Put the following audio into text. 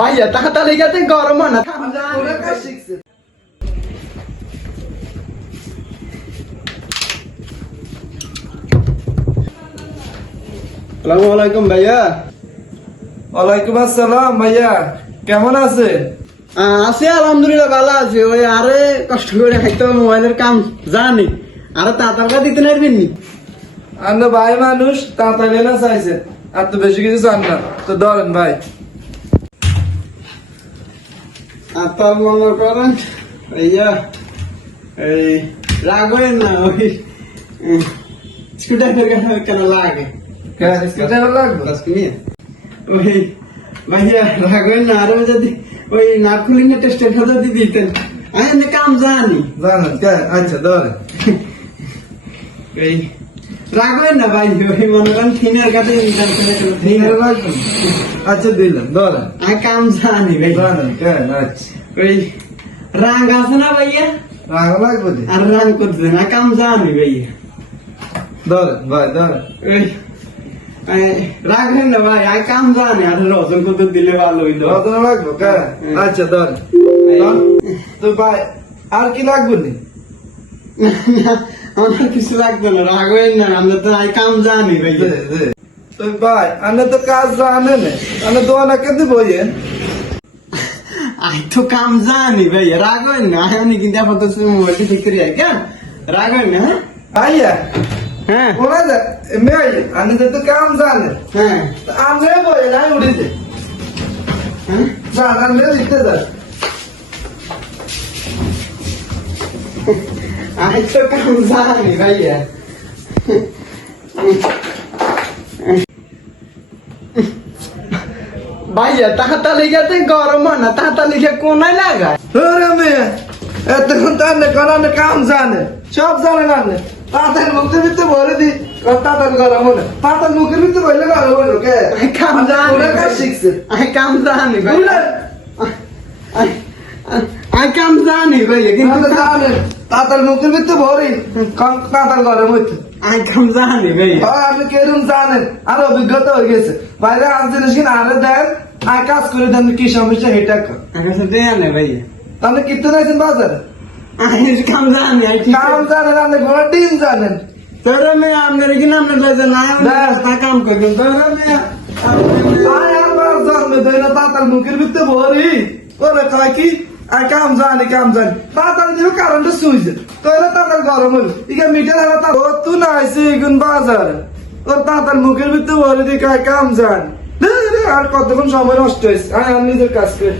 ভাইয়া তাড়াতাড়ি গেছে গরম হয় না শিখছে। আসসালামু আলাইকুম ভাইয়া। ওয়ালাইকুম আসসালাম ভাইয়া, কেমন আছেন? আছি আলহামদুলিল্লাহ ভালো আছি। ওই আরে কষ্ট করে হয়তো মোবাইলের কাম জানি আরে তাড়াতাড়ি দিতে নারবেন নি। আমরা ভাই মানুষ, তাড়াতাড়ি না চাইছে, আর তো বেশি কিছু চান না, তো ধরেন ভাই। আপনার মনে করেন ভাইয়া এই রাগবেন না, ওই স্কুটার কেন লাগে ওই ভাইয়া রাগবেন না। আরো যদি ওই না খুলি না টেস্টের যদি দিতেন আমি কাম জানি। জানেন? আচ্ছা ধরেন। এই রাগবেন না ভাই, ওই মনে করেন থিনের কাছে লাগবে। আচ্ছা দিলাম, ধরেন। আমি কাম জানি ভাই। জানেন? আচ্ছা। ওই রাং আছে না ভাইয়া, রাগ লাগবে? আর রাং করতে না কাম জানি ভাইয়া। ধরেন ভাই, ধরেন। ওই রাখবেন না ভাই, আমি কাম জানি। আর রজন কত দিলে ভালো হইলো। রতন লাগবে? আচ্ছা ধরেন। তো ভাই আর কি লাগবে? আমার কিছু লাগবে না, রাখবেন না। আমরা তো আমি কাম জানি ভাইয়া। তো ভাই আপনি তো কাজ জানেন, আপনি দোয়ানা কেন বইয়েন? আমি তো কাম জানি ভাইয়া, রাখবেন না। আমি কিন্তু আপাতত মোবাইলটি ঠিক করে যাই কেন, রাখবেন না। ভাইয়া হ্যাঁ ওরা মেয়ে আপনি তো কাম জানেন, হ্যাঁ আমরা বইয়েন, আমি উঠেছে হ্যাঁ জানান লিখতে যান। আমি তো কাম জানি ভাইয়া। ভাইয়া তাড়াতাড়ি গেছে গরম হয় না, তাড়াতাড়ি গিয়ে কোনায় লাগায়। ওরে মেয়ে এতক্ষণ তো আপনি করান কাম জানেন, সব জানেন আপনি। তাড়াতাড়ি মুখের ভিতরে ভরে দি, তাড়াতাড়ি গরম হলে তাড়াতাড়ি মুখের ভিতরে ভরলে গরম হলো কে? কাম জানি ওরা কাজ শিখছে। আমি কাম জানি ভাই, বুঝলেন? আমি কাম জানি ভাইয়া, কিন্তু আপনি জানেন তাড়াতাড়ি মুখের ভিতরে ভরি, তাড়াতাড়ি গরম হইতে। আমি কাম জানি ভাইয়া। হয় আপনি কেরম জানেন, আর অভিজ্ঞতা হয়ে গেছে। বাইরে আর জিনিস কিনা আরে দেন, আর কাজ করে দেন, কি সমস্যা হেটা আমার সাথে জানে ভাইয়া, তাহলে কিনতে নাইছেন বাজারে? আমি কাম জানি। আমি ঠিক কাম জানেন আপনি, ঘোড়া ডিম জানেন। তোরা মেয়ে আপনার কি নাম লাগছে না, রাস্তা কাম করবেন তোরা মেয়ে। আয় আমার জন্মে দেয় না, তাড়াতাড়ি মুখের ভিতরে ভরি। ওরে কয় কি আর কাম জানি তাড়াতাড়ি দিবে, কারেন্টে সুইচ তোরা তাড়াতাড়ি গরম হইল। ইকে মিটার হারা তার তুই না আইসি এগুন বাজারে, ওর তাড়াতাড়ি মুখের ভিতরে ভরি দি কাম জানি। আর কতক্ষণ সময় নষ্ট হয়েছে, আমি নিজের কাজ করে।